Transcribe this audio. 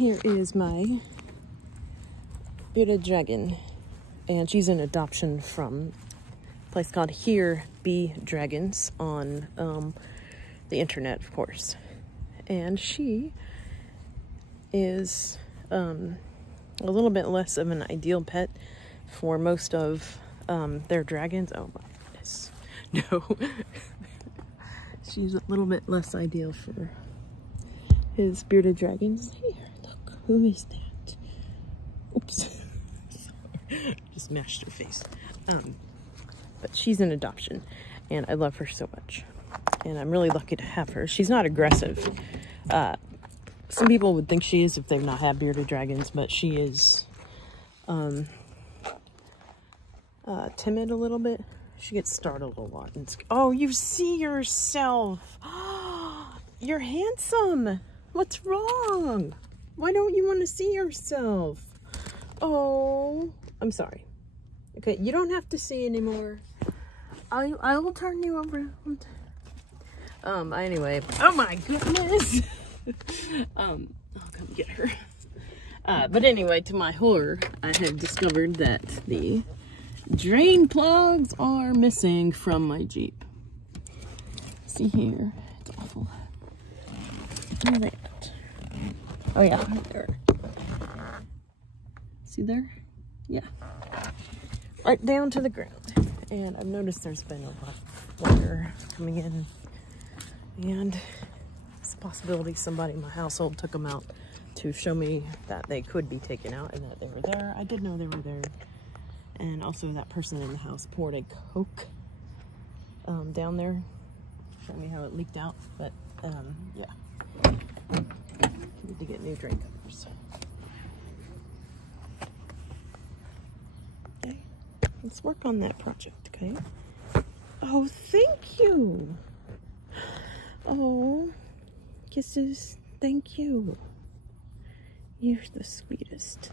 Here is my bearded dragon, and she's an adoption from a place called Here Be Dragons on the internet, of course. And she is a little bit less of an ideal pet for most of their dragons. Oh my goodness. No. She's a little bit less ideal for his bearded dragons. Here, look. Who is that? Oops. Just mashed her face. But she's an adoption, and I love her so much. And I'm really lucky to have her. She's not aggressive. Some people would think she is if they've not had bearded dragons, but she is timid a little bit. She gets startled a lot. Oh, you see yourself. You're handsome. What's wrong? Why don't you want to see yourself? Oh, I'm sorry. Okay, you don't have to see anymore. I will turn you around. Anyway. Oh my goodness. I'll come get her. But anyway, to my horror, I have discovered that the drain plugs are missing from my Jeep. See here, it's awful. Where are they at? Oh yeah, there. See there? Yeah. Right down to the ground. And I've noticed there's been a lot of water coming in. And it's a possibility somebody in my household took them out to show me that they could be taken out and that they were there. I did know they were there. And also that person in the house poured a Coke down there. Show me how it leaked out. But yeah. Need to get new drain covers. Okay. Let's work on that project, okay? Oh, thank you. Oh, kisses. Thank you. You're the sweetest.